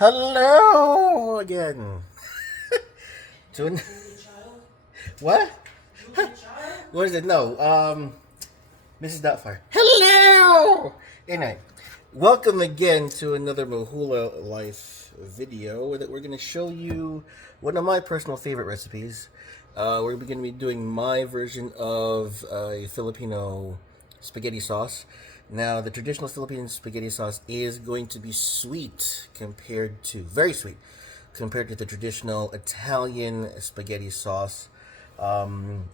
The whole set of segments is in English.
Hello again. To what? What is it? No. Mrs. Doubtfire. Hello. Anyway, welcome again to another Mahula Life video that we're going to show you one of my personal favorite recipes. We're going to be doing my version of a Filipino spaghetti sauce. Now, the traditional Philippine spaghetti sauce is going to be sweet compared to, very sweet, compared to the traditional Italian spaghetti sauce.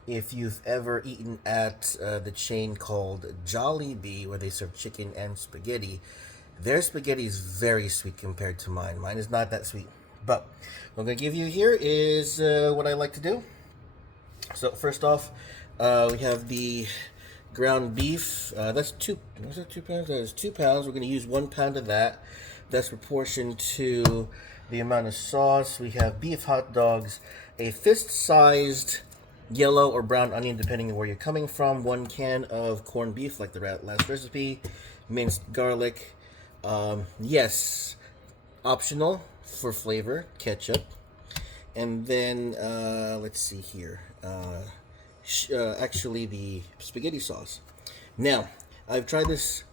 If you've ever eaten at the chain called Jollibee, where they serve chicken and spaghetti, their spaghetti is very sweet compared to mine. Mine is not that sweet. But what I'm going to give you here is what I like to do. So first off, we have the ground beef. That's two. Was that 2 pounds? That is 2 pounds. We're going to use 1 pound of that. That's proportion to the amount of sauce. We have beef hot dogs, a fist-sized yellow or brown onion, depending on where you're coming from. 1 can of corned beef, like the last recipe. Minced garlic. Yes, optional for flavor. Ketchup. And then let's see here. Actually the spaghetti sauce. Now, I've tried this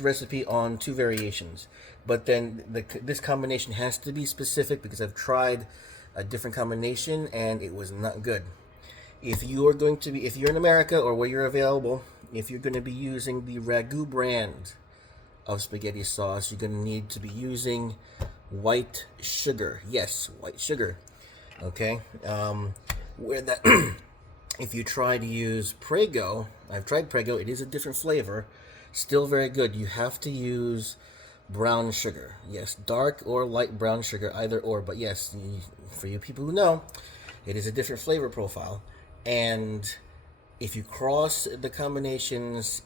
recipe on 2 variations, but then this combination has to be specific because I've tried a different combination and it was not good. If you're in America or where you're available, if you're going to be using the Ragu brand of spaghetti sauce, you're going to need to be using white sugar. Yes, white sugar. Okay, where that if you try to use Prego, I've tried Prego, it is a different flavor, still very good. You have to use brown sugar. Yes, dark or light brown sugar, either or, but yes, for you people who know, it is a different flavor profile. And if you cross the combinations,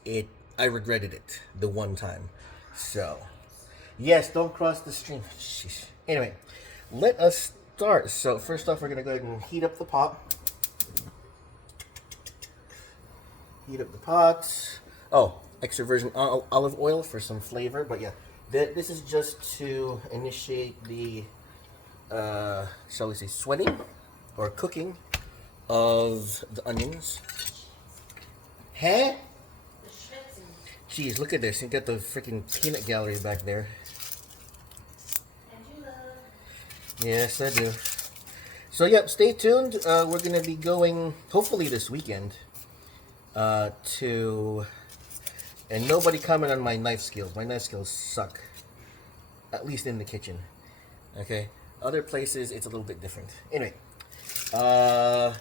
I regretted it the one time. So, yes, don't cross the stream. Anyway, let us start. So first off, we're going to go ahead and heat up the pot. Heat up the pot. Oh, extra virgin olive oil for some flavor. But yeah, this is just to initiate the, shall we say, sweating or cooking of the onions. Huh? Jeez, look at this. You got the freaking peanut gallery back there. Yes, I do. So, yep, stay tuned. We're going to be going, hopefully this weekend, and nobody comment on my knife skills. My knife skills suck. At least in the kitchen. Okay? Other places, it's a little bit different. Anyway, we're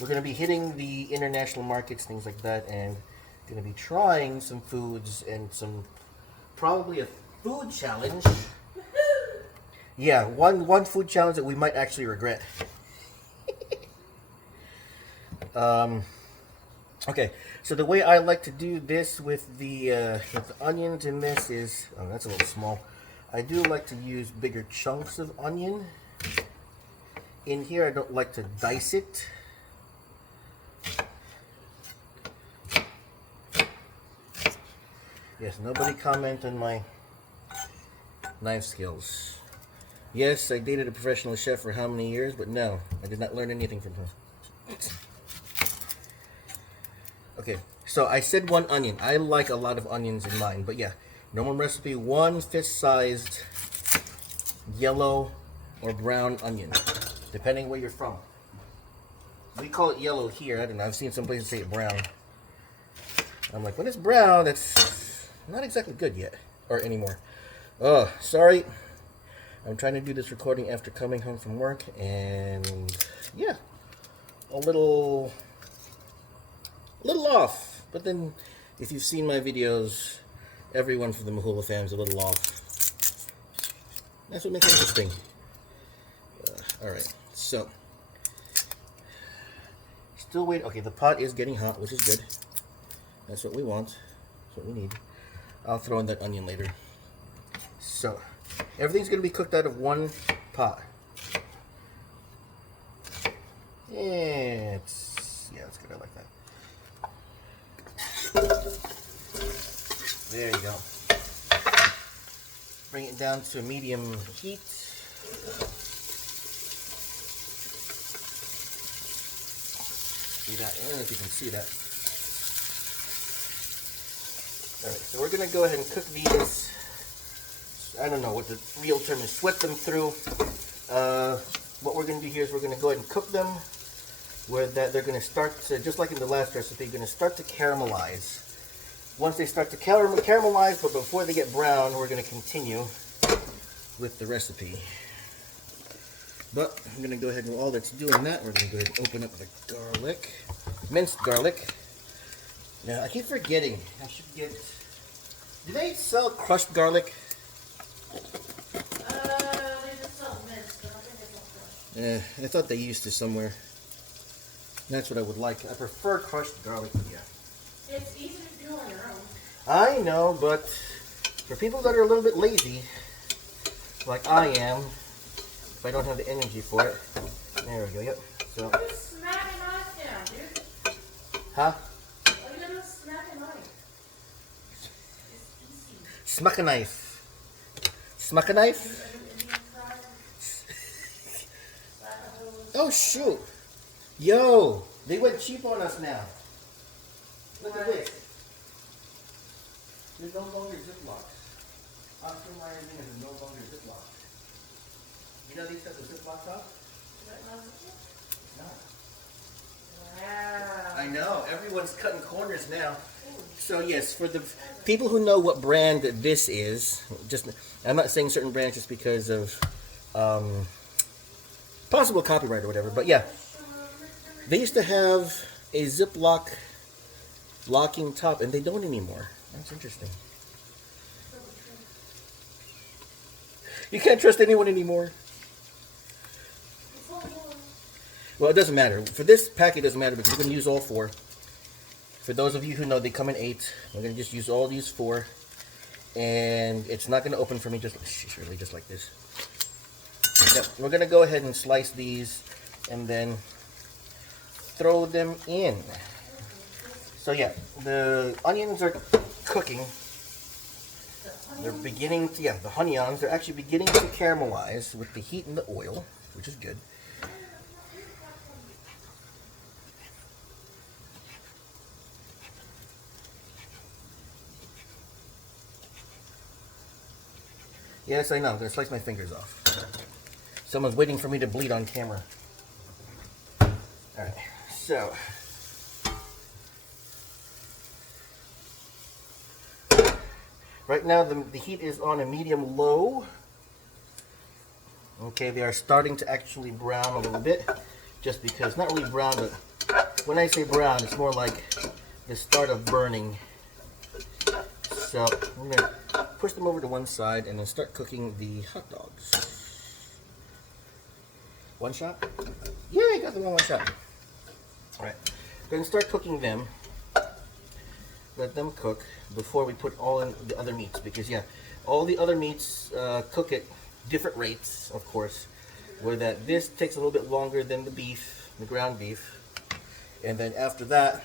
going to be hitting the international markets, things like that, and going to be trying some foods and probably a food challenge. Yeah, one food challenge that we might actually regret. Okay, so the way I like to do this with the onions in this is, oh, that's a little small. I do like to use bigger chunks of onion. In here, I don't like to dice it. Yes, nobody comment on my knife skills. Yes, I dated a professional chef for how many years, but no, I did not learn anything from him. Okay, so I said 1 onion. I like a lot of onions in mine, but yeah, normal recipe, 1 fist-sized yellow or brown onion, depending where you're from. We call it yellow here. I don't know. I've seen some places say it brown. I'm like, when it's brown, that's not exactly good yet or anymore. Oh, sorry. I'm trying to do this recording after coming home from work, and yeah, a little off. But then, if you've seen my videos, everyone from the Mahula fam is a little off. That's what makes it interesting. All right, so still waiting. Okay, the pot is getting hot, which is good. That's what we want. That's what we need. I'll throw in that onion later. So, everything's going to be cooked out of 1 pot. Yeah, it's good. I like that. There you go. Bring it down to medium heat. See that? I don't know if you can see that. Alright, so we're going to go ahead and cook these. I don't know what the real term is. Sweat them through. What we're going to do here is we're going to go ahead and cook them where that they're going to start to, just like in the last recipe, going to start to caramelize. Once they start to caramelize, but before they get brown, we're going to continue with the recipe. But I'm going to go ahead and while that's doing that, we're going to go ahead and open up the garlic, minced garlic. Now I keep forgetting. I should get. Do they sell crushed garlic? They just sell minced, but I think they sell crushed. Yeah, I thought they used to somewhere. That's what I would like. I prefer crushed garlic. Yeah. It's easy to do on your own. I know, but for people that are a little bit lazy, like I am, if I don't have the energy for it, there we go. Yep. So. Just smack a knife down, dude. Huh? All you gotta do is smack a knife. It's easy. Smack a knife. Smack a knife? Oh shoot. Yo, they went cheap on us now. Look at this. They're no longer Ziplocs. Oscar Mayer is no longer Ziplocs. You know these types of Ziplocs off? Is that not Ziploc? No. Wow. I know, everyone's cutting corners now. So yes, for the people who know what brand this is, just I'm not saying certain brands just because of possible copyright or whatever, but yeah, they used to have a Ziploc locking top, and they don't anymore. That's interesting. You can't trust anyone anymore. Well, it doesn't matter. For this pack, it doesn't matter because we're going to use all four. For those of you who know, they come in 8. We're going to just use all these 4. And it's not going to open for me just like this. Yep. We're going to go ahead and slice these and then throw them in. So yeah, the onions are cooking. They're beginning to, the onions, they're actually beginning to caramelize with the heat and the oil, which is good. Yes, I know. I'm going to slice my fingers off. Someone's waiting for me to bleed on camera. Alright, so. Right now the heat is on a medium-low. Okay, they are starting to actually brown a little bit. Just because, not really brown, but when I say brown, it's more like the start of burning. So, I'm going to push them over to one side and then start cooking the hot dogs. One shot? Yeah, I got them in one shot. Alright, going to start cooking them. Let them cook before we put all in the other meats, because all the other meats cook at different rates, of course, where that this takes a little bit longer than the beef, the ground beef, and then after that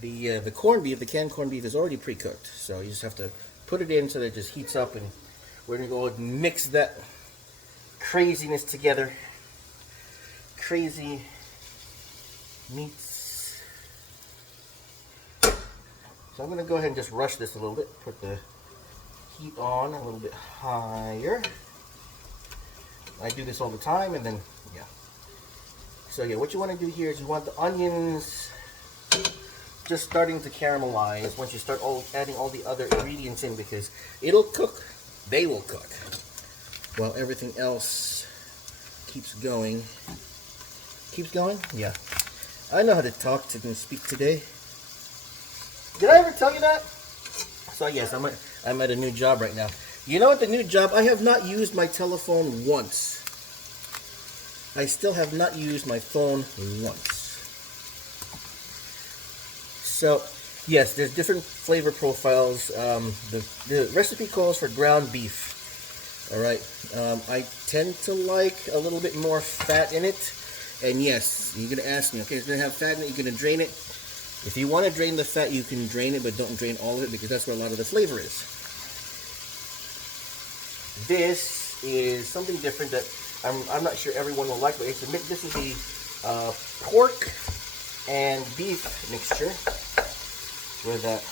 the corned beef, the canned corned beef, is already pre-cooked, so you just have to put it in so that it just heats up, and we're gonna go and mix that craziness together. Crazy meats. So I'm going to go ahead and just rush this a little bit. Put the heat on a little bit higher. I do this all the time, and then, So what you want to do here is you want the onions just starting to caramelize once you start adding all the other ingredients in, because it'll cook. They will cook. While everything else keeps going. Keeps going? Yeah. I know how to talk and speak today. Did I ever tell you that? So yes, I'm at a new job right now. You know, at the new job, I have not used my telephone once. I still have not used my phone once. So, yes, there's different flavor profiles. The recipe calls for ground beef. Alright, I tend to like a little bit more fat in it. And yes, you're going to ask me, okay, it's going to have fat in it, you're going to drain it. If you want to drain the fat, you can drain it, but don't drain all of it, because that's where a lot of the flavor is. this is something different that I'm not sure everyone will like, but this is the pork and beef mixture. With that,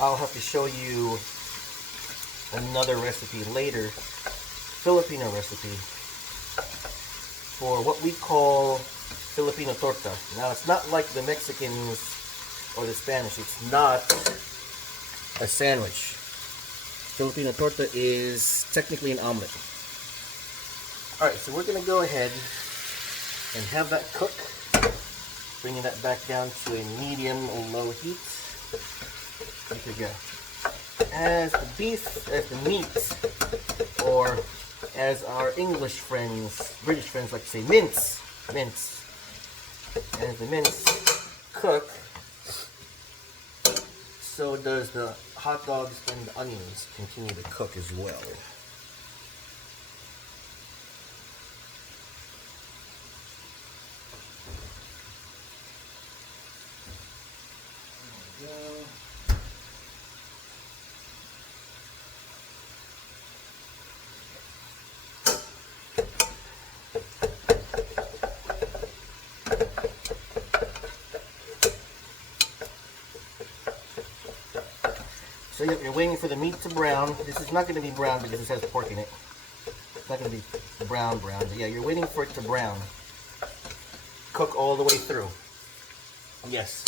I'll have to show you another recipe later, Filipino recipe, for what we call Filipino torta. Now, it's not like the Mexicans or the Spanish. It's not a sandwich. Filipino torta is technically an omelet. Alright, so we're going to go ahead and have that cook. Bringing that back down to a medium or low heat. There we go. As the meat, or as our English friends, British friends like to say, mince. As the mince cook, so does the hot dogs and the onions continue to cook as well. So you're waiting for the meat to brown. This is not going to be brown because this has pork in it. It's not going to be brown. But yeah, you're waiting for it to brown. Cook all the way through. Yes,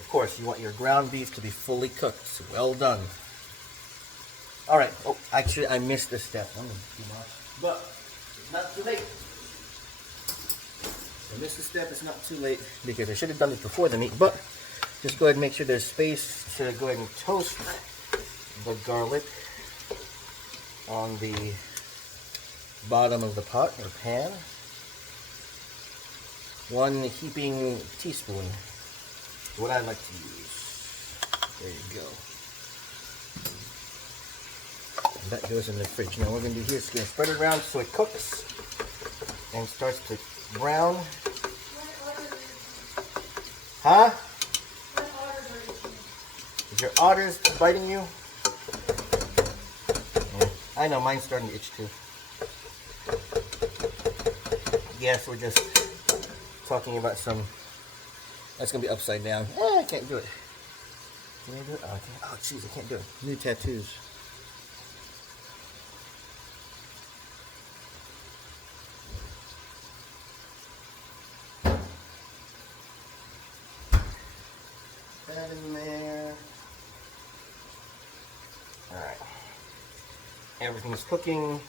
of course, you want your ground beef to be fully cooked. So well done. All right. Oh, actually, I missed this step. But it's not too late. I missed the step. It's not too late because I should have done it before the meat. But just go ahead and make sure there's space. Should go ahead and toast the garlic on the bottom of the pot or pan. 1 heaping teaspoon, what I like to use. There you go. And that goes in the fridge. Now what we're going to do here is going to spread it around so it cooks and starts to brown. Huh? Is your otters biting you? Yeah, I know, mine's starting to itch too. Yes, we're just talking about some. That's gonna be upside down. I can't do it. Can I do it? Oh, oh, jeez, I can't do it. New tattoos. That in there. All right. Everything's cooking.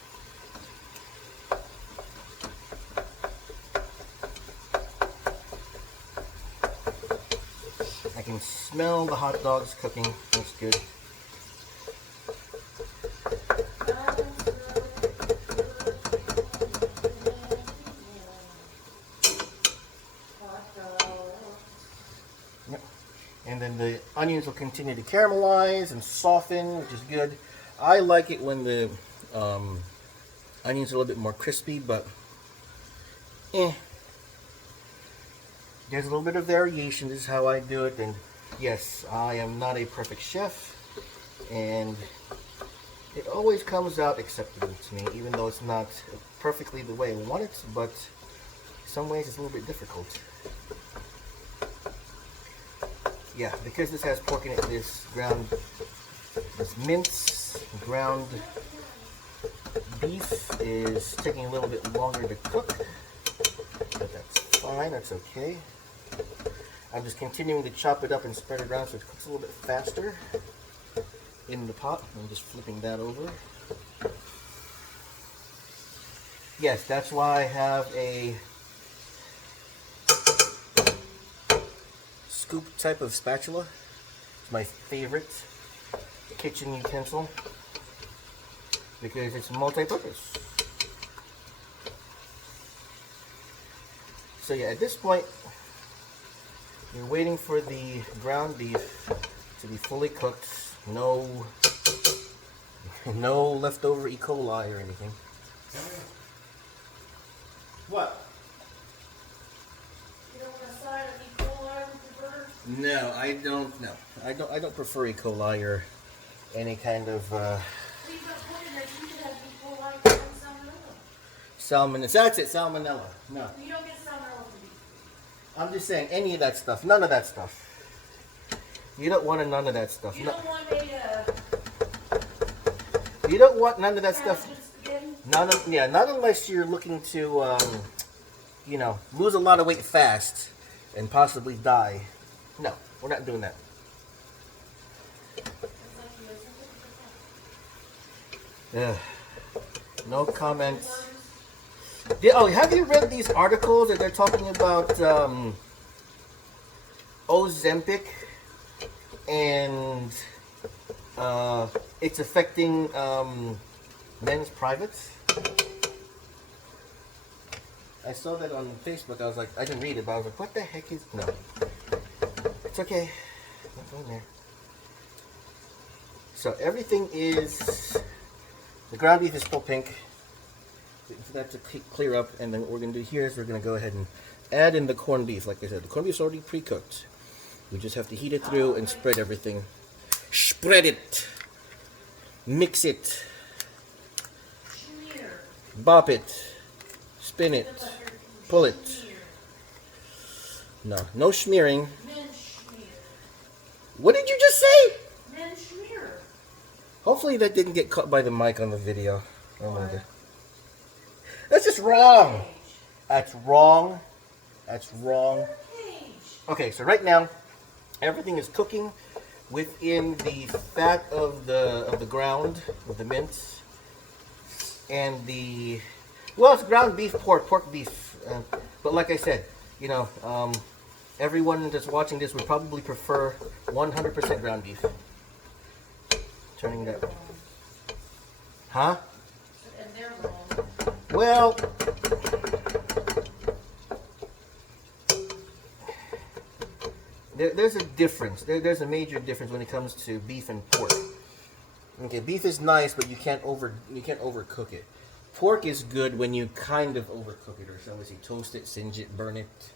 I can smell the hot dogs cooking. That's good. Yep. And then the onions will continue to caramelize and soften, which is good. I like it when the onions are a little bit more crispy, but there's a little bit of variation. This is how I do it. And yes, I am not a perfect chef, and it always comes out acceptable to me, even though it's not perfectly the way I want it, but in some ways it's a little bit difficult. Yeah, because this has pork in it, this mince ground beef is taking a little bit longer to cook, but that's fine, that's okay. I'm just continuing to chop it up and spread it around so it cooks a little bit faster in the pot. I'm just flipping that over. Yes, that's why I have a scoop type of spatula. It's my favorite kitchen utensil because it's multi-purpose. So yeah, at this point, you're waiting for the ground beef to be fully cooked. No leftover E. coli or anything. What? You don't want a side of E. coli with your burger? No, I don't. No, I don't prefer E. coli or any kind of. Please don't put it in there. You could have Salmonella. That's it, salmonella. No. You don't get salmonella from beef. I'm just saying, any of that stuff. None of that stuff. You don't want none of that stuff. You No. don't want a You don't want none of that stuff. spaghetti? Not unless you're looking to, you know, lose a lot of weight fast and possibly die. No, we're not doing that. Ugh. No comments. Oh, have you read these articles that they're talking about Ozempic and it's affecting men's privates? I saw that on Facebook. I was like, I didn't read it, but I was like, what the heck is... No. It's okay. Not going there. So everything is... The ground beef is still pink. Waiting for that to clear up, and then what we're going to do here is we're going to go ahead and add in the corned beef. Like I said, the corned beef is already pre-cooked. We just have to heat it through and spread everything. Spread it. Mix it. Bop it. Spin it. Pull it. No smearing. What did you just say? Hopefully that didn't get caught by the mic on the video. Oh my god. That's just wrong. That's wrong. That's wrong. Okay, so right now everything is cooking within the fat of the ground, of the mince, and the, well, it's ground beef, pork beef. But like I said, you know, everyone that's watching this would probably prefer 100% ground beef. Turning that. Huh? And they're wrong. Well, there's a difference. There's a major difference when it comes to beef and pork. Okay, beef is nice, but you can't overcook it. Pork is good when you kind of overcook it, or shall we say, toast it, singe it, burn it,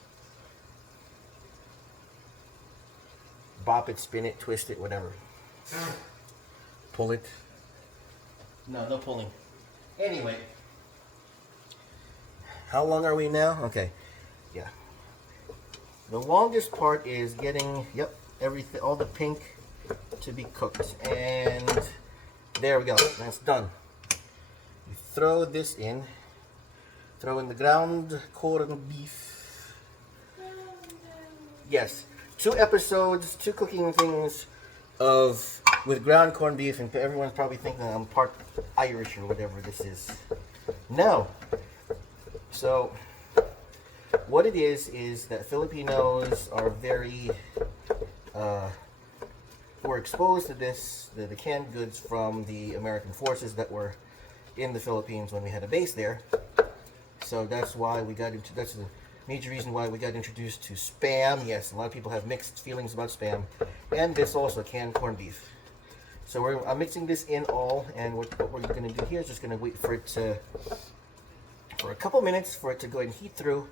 bop it, spin it, twist it, whatever. Pull it. No pulling. Anyway, how long are we now? Okay, yeah. The longest part is getting, yep, everything, all the pink to be cooked. And there we go, that's done. You throw this in, throw in the ground corned beef. Yes, 2 episodes, 2 cooking things with ground corned beef, and everyone's probably thinking I'm part Irish or whatever this is. No. So, what it is that Filipinos are very, were exposed to this, the canned goods from the American forces that were in the Philippines when we had a base there. So that's why we got into, that's the major reason why we got introduced to Spam. Yes, a lot of people have mixed feelings about Spam. And this also, canned corned beef. So I'm mixing this in all, and what we're going to do here is just going to wait for it to, for a couple minutes for it to go and heat through,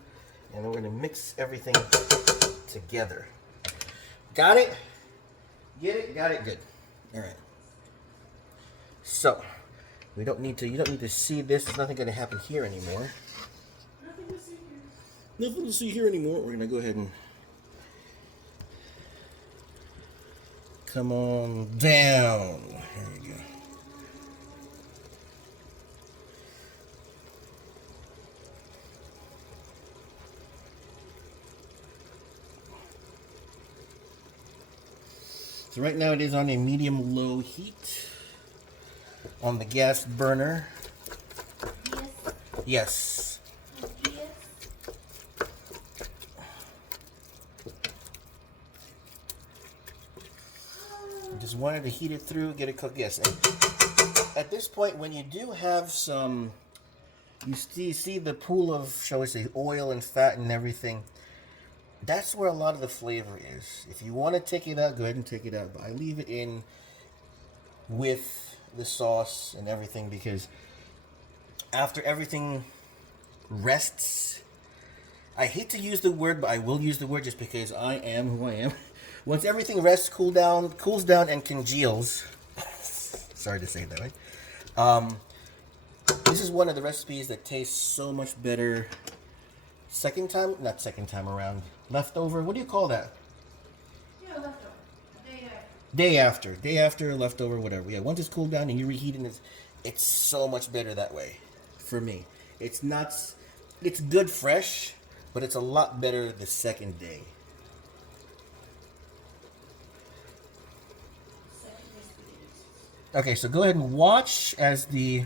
and then we're going to mix everything together. Got it? Get it? Got it? Good. All right. So, you don't need to see this. There's nothing going to happen here anymore. Nothing to see here anymore. We're going to go ahead and come on down. There we go. So right now it is on a medium-low heat on the gas burner. Yes. Just wanted to heat it through, get it cooked. Yes. And at this point, when you do have some, you see the pool of, shall we say, oil and fat and everything. That's where a lot of the flavor is. If you want to take it out, go ahead and take it out. But I leave it in with the sauce and everything, because after everything rests, I hate to use the word, but I will use the word just because I am who I am. Once everything rests, cools down and congeals, sorry to say it that way, This is one of the recipes that tastes so much better not second time around. Leftover, what do you call that? Yeah, leftover. Day after, leftover, whatever. Yeah, once it's cooled down and you reheat it, it's so much better that way. For me, it's good fresh, but it's a lot better the second day. Okay, so go ahead and watch as the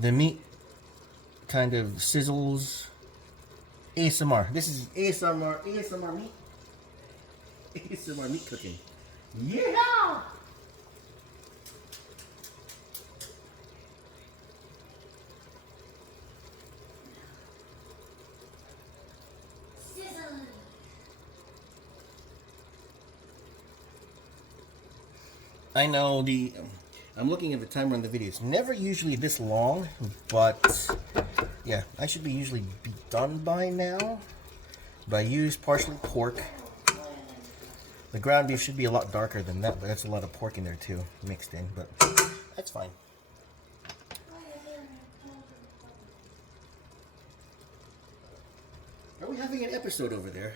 meat kind of sizzles. ASMR. This is ASMR meat. ASMR meat cooking. Yeah! I know I'm looking at the timer on the video. It's never usually this long, but yeah, I should be usually be done by now. But I used partially pork. The ground beef should be a lot darker than that, but that's a lot of pork in there too, mixed in, but that's fine. Are we having an episode over there?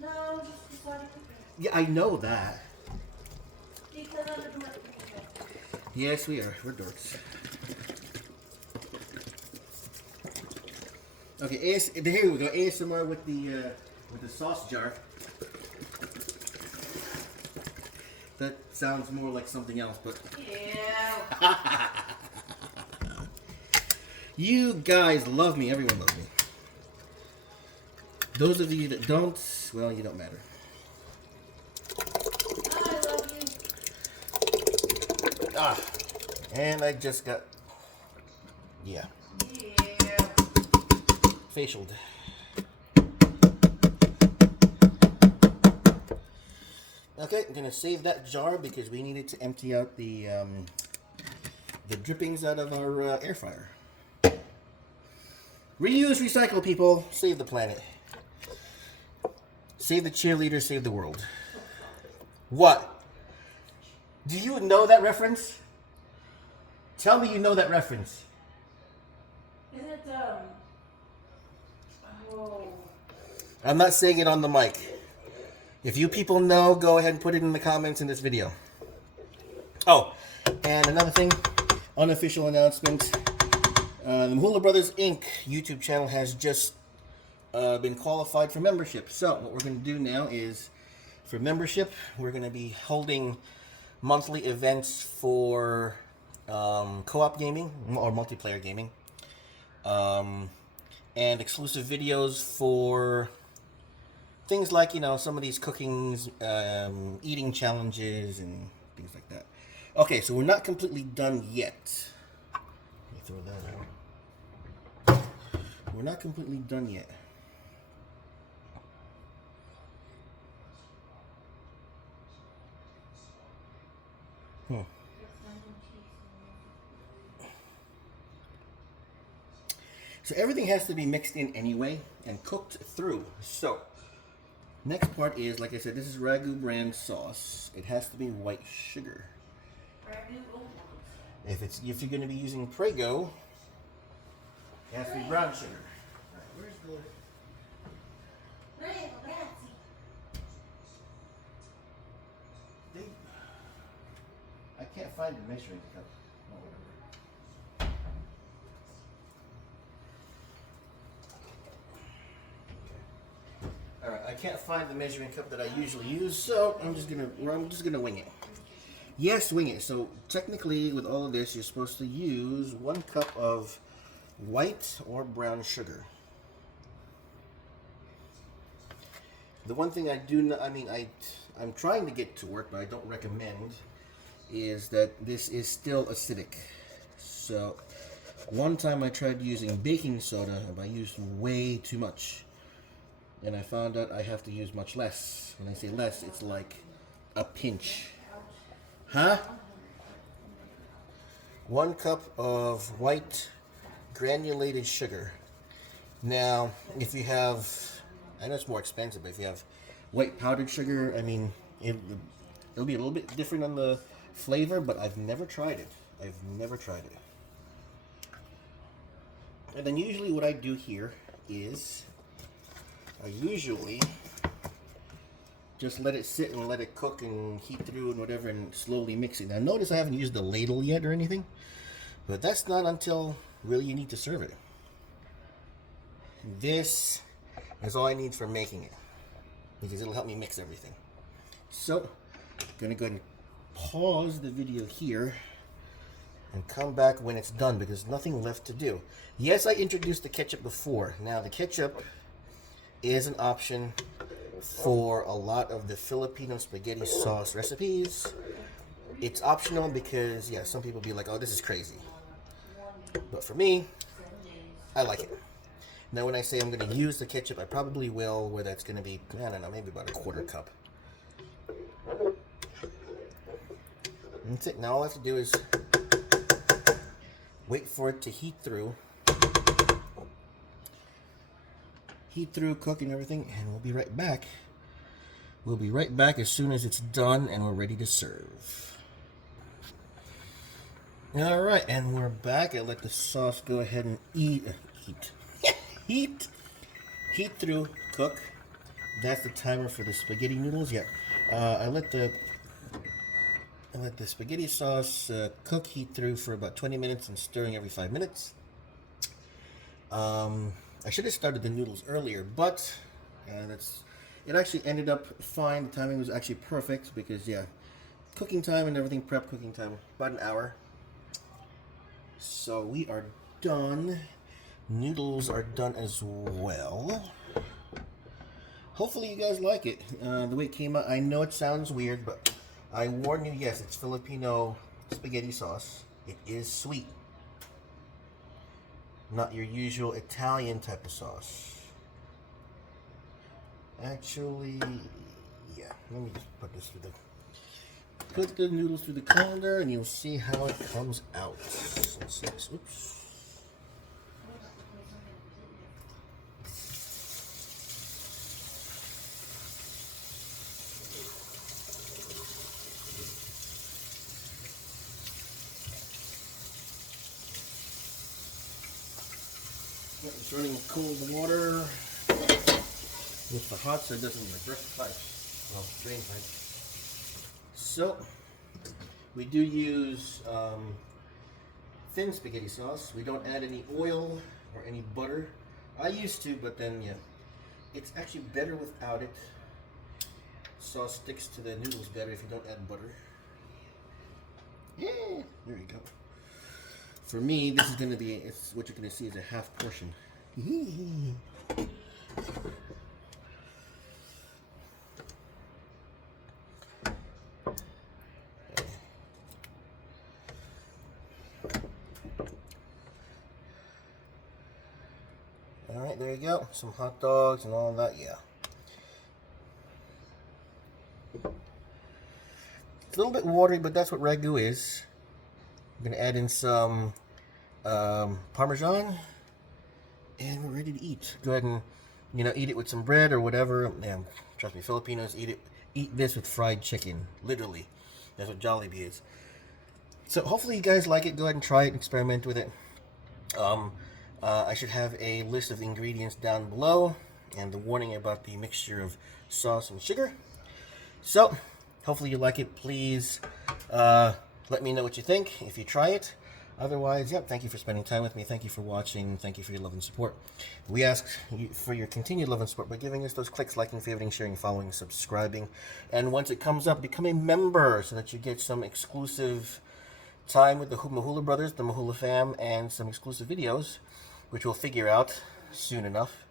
No, just decided to cook. Yeah, I know that. Because I'm a dork. Yes, we are. We're dorks. Okay, here we go. ASMR with the sauce jar. That sounds more like something else, but Yeah. you guys love me. Everyone loves me. Those of you that don't, well, you don't matter. I love you. Ah, and I just got, yeah, facialed. Okay, I'm gonna save that jar because we needed to empty out the drippings out of our air fryer. Reuse, recycle, people. Save the planet. Save the cheerleaders, save the world. What? Do you know that reference? Tell me you know that reference. Isn't it, oh. I'm not saying it on the mic. If you people know, go ahead and put it in the comments in this video. Oh, and another thing, unofficial announcement. The Mahula Bros Inc. YouTube channel has just been qualified for membership. So what we're going to do now is, for membership, we're going to be holding monthly events for co-op gaming or multiplayer gaming, and exclusive videos for things like, you know, some of these cookings, eating challenges and things like that. Okay, so we're not completely done yet. Let me throw that out. We're not completely done yet. So everything has to be mixed in anyway and cooked through. So next part is, like I said, this is Ragu brand sauce. It has to be white sugar. If you're going to be using Prego, it has to be brown sugar. All right, where's the? I can't find the measuring cup. Oh, whatever. All right, I can't find the measuring cup that I usually use, so I'm just gonna wing it. Yes, wing it. So technically, with all of this, you're supposed to use 1 cup of white or brown sugar. The one thing I do not, I'm trying to get to work, but I don't recommend, is that this is still acidic. So one time I tried using baking soda, and I used way too much. And I found out I have to use much less. When I say less, it's like a pinch. Huh? 1 cup of white granulated sugar. Now, if you have, I know it's more expensive, but if you have white powdered sugar, I mean, it'll be a little bit different on the flavor, but I've never tried it. I've never tried it. And then usually what I do here is I usually just let it sit and let it cook and heat through and whatever and slowly mix it. Now notice I haven't used the ladle yet or anything, but that's not until really you need to serve it. This is all I need for making it because it'll help me mix everything. So I'm gonna go ahead and pause the video here and come back when it's done because there's nothing left to do. Yes, I introduced the ketchup before. Now the ketchup is an option for a lot of the Filipino spaghetti sauce recipes. It's optional because, yeah, some people be like, oh, this is crazy. But for me, I like it. Now when I say I'm going to use the ketchup, I probably will, where that's going to be, I don't know, maybe about a 1/4 cup. That's it. Now all I have to do is wait for it to heat through, cook and everything, and we'll be right back. We'll be right back as soon as it's done and we're ready to serve. All right, and we're back. I let the sauce go ahead and heat through, cook. That's the timer for the spaghetti noodles. Yeah, I let the spaghetti sauce cook, heat through for about 20 minutes and stirring every 5 minutes. I should have started the noodles earlier, but it actually ended up fine. The timing was actually perfect because, yeah, cooking time and everything, prep cooking time, about an hour. So we are done. Noodles are done as well. Hopefully you guys like it. The way it came out, I know it sounds weird, but I warn you, yes, it's Filipino spaghetti sauce. It is sweet. Not your usual Italian type of sauce. Actually, yeah, let me just put this through put the noodles through the colander and you'll see how it comes out. Let's see this. Oops. It's running cold water with the hot so it doesn't burst the pipe. Well, drain pipe. So, we do use thin spaghetti sauce. We don't add any oil or any butter. I used to, but then, yeah, it's actually better without it. Sauce sticks to the noodles better if you don't add butter. Yeah, there you go. For me, this is going to be, it's what you're going to see is a half portion. Alright, there you go. Some hot dogs and all that, yeah. It's a little bit watery, but that's what Ragu is. I'm going to add in some Parmesan, and we're ready to eat. Go ahead and, eat it with some bread or whatever. Man, trust me, Filipinos eat this with fried chicken. Literally. That's what Jollibee is. So hopefully you guys like it. Go ahead and try it, experiment with it. I should have a list of ingredients down below and the warning about the mixture of sauce and sugar. So, hopefully you like it. Please let me know what you think if you try it. Otherwise, yep, thank you for spending time with me. Thank you for watching. Thank you for your love and support. We ask for your continued love and support by giving us those clicks, liking, favoriting, sharing, following, subscribing. And once it comes up, become a member so that you get some exclusive time with the Mahula Brothers, the Mahula fam, and some exclusive videos, which we'll figure out soon enough.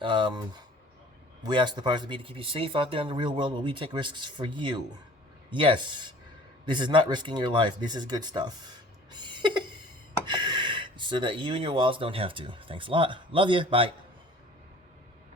We ask the powers that be to keep you safe out there in the real world while we take risks for you. Yes, this is not risking your life. This is good stuff. So that you and your walls don't have to. Thanks a lot. Love you. Bye.